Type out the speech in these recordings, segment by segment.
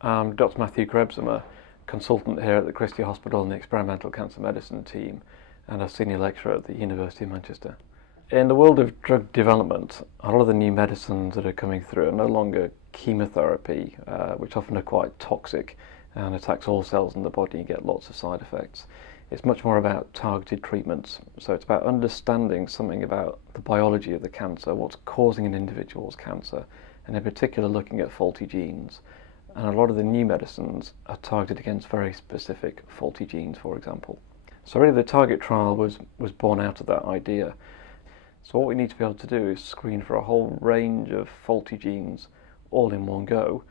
I'm Dr. Matthew Krebs. I'm a consultant here at the Christie Hospital in the Experimental Cancer Medicine team and a senior lecturer at the University of Manchester. In the world of drug development, a lot of the new medicines that are coming through are no longer chemotherapy, which often are quite toxic and attacks all cells in the body and get lots of side effects. It's much more about targeted treatments. So it's about understanding something about the biology of the cancer, what's causing an individual's cancer, and in particular looking at faulty genes. And a lot of the new medicines are targeted against very specific faulty genes, for example. So really the target trial was born out of that idea. So what we need to be able to do is screen for a whole range of faulty genes all in one go,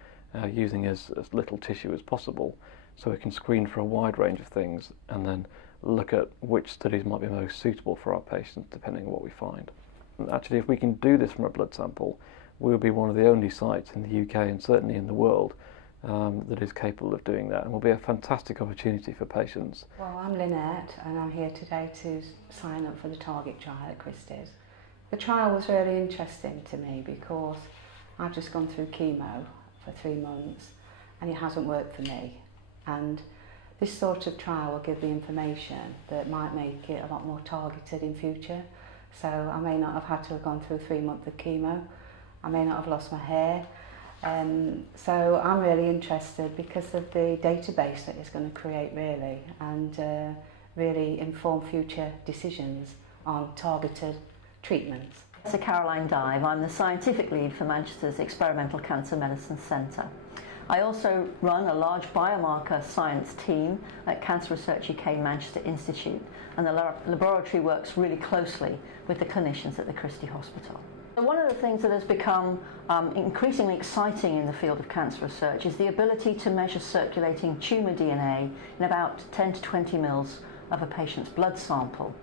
using as little tissue as possible, so we can screen for a wide range of things and then look at which studies might be most suitable for our patients depending on what we find. And actually, if we can do this from a blood sample, we'll be one of the only sites in the UK and certainly in the world that is capable of doing that, and will be a fantastic opportunity for patients. Well, I'm Lynette and I'm here today to sign up for the target trial at Christie's. The trial was really interesting to me because I've just gone through chemo for 3 months and it hasn't worked for me, and this sort of trial will give the information that might make it a lot more targeted in future. So I may not have had to have gone through 3 months of chemo, I may not have lost my hair. So I'm really interested because of the database that it's going to create really, and really inform future decisions on targeted treatments. Professor Caroline Dive. I'm the scientific lead for Manchester's Experimental Cancer Medicine Centre. I also run a large biomarker science team at Cancer Research UK Manchester Institute, and the laboratory works really closely with the clinicians at the Christie Hospital. One of the things that has become increasingly exciting in the field of cancer research is the ability to measure circulating tumour DNA in about 10 to 20 mils of a patient's blood sample.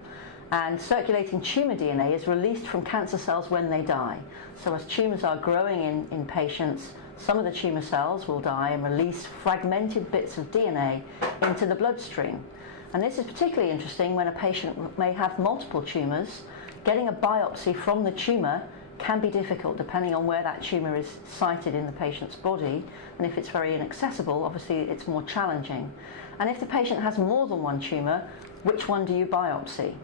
And circulating tumour DNA is released from cancer cells when they die. So as tumours are growing in patients, some of the tumour cells will die and release fragmented bits of DNA into the bloodstream. And this is particularly interesting when a patient may have multiple tumours. Getting a biopsy from the tumour can be difficult depending on where that tumour is sited in the patient's body, and if it's very inaccessible, obviously it's more challenging. And if the patient has more than one tumour, which one do you biopsy?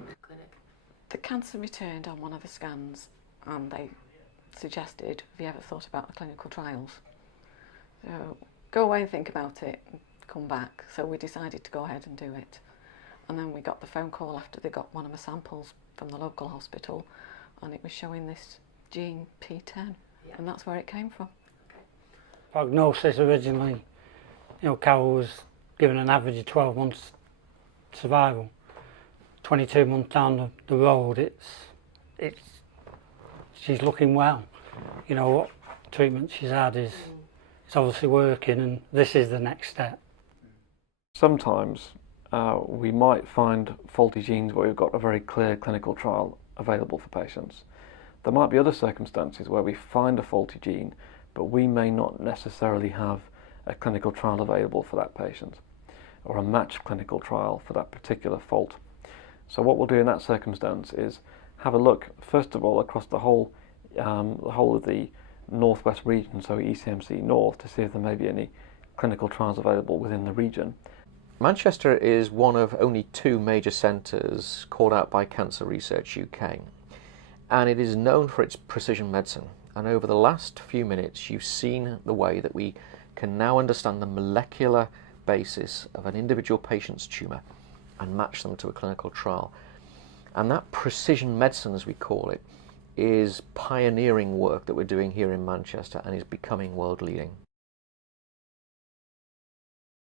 The cancer returned on one of the scans and they suggested, have you ever thought about the clinical trials? So go away and think about it and come back. So we decided to go ahead and do it. And then we got the phone call after they got one of my samples from the local hospital, and it was showing this gene P10, and that's where it came from. Prognosis originally, Carol was given an average of 12 months survival. 22 months down the road, she's looking well. What treatment she's had is it's obviously working, and this is the next step. Sometimes we might find faulty genes where we've got a very clear clinical trial available for patients. There might be other circumstances where we find a faulty gene, but we may not necessarily have a clinical trial available for that patient, or a matched clinical trial for that particular fault. So what we'll do in that circumstance is have a look, first of all, across the whole of the northwest region, so ECMC North, to see if there may be any clinical trials available within the region. Manchester is one of only 2 major centres called out by Cancer Research UK, and it is known for its precision medicine. And over the last few minutes you've seen the way that we can now understand the molecular basis of an individual patient's tumour and match them to a clinical trial. And that precision medicine, as we call it, is pioneering work that we're doing here in Manchester and is becoming world leading.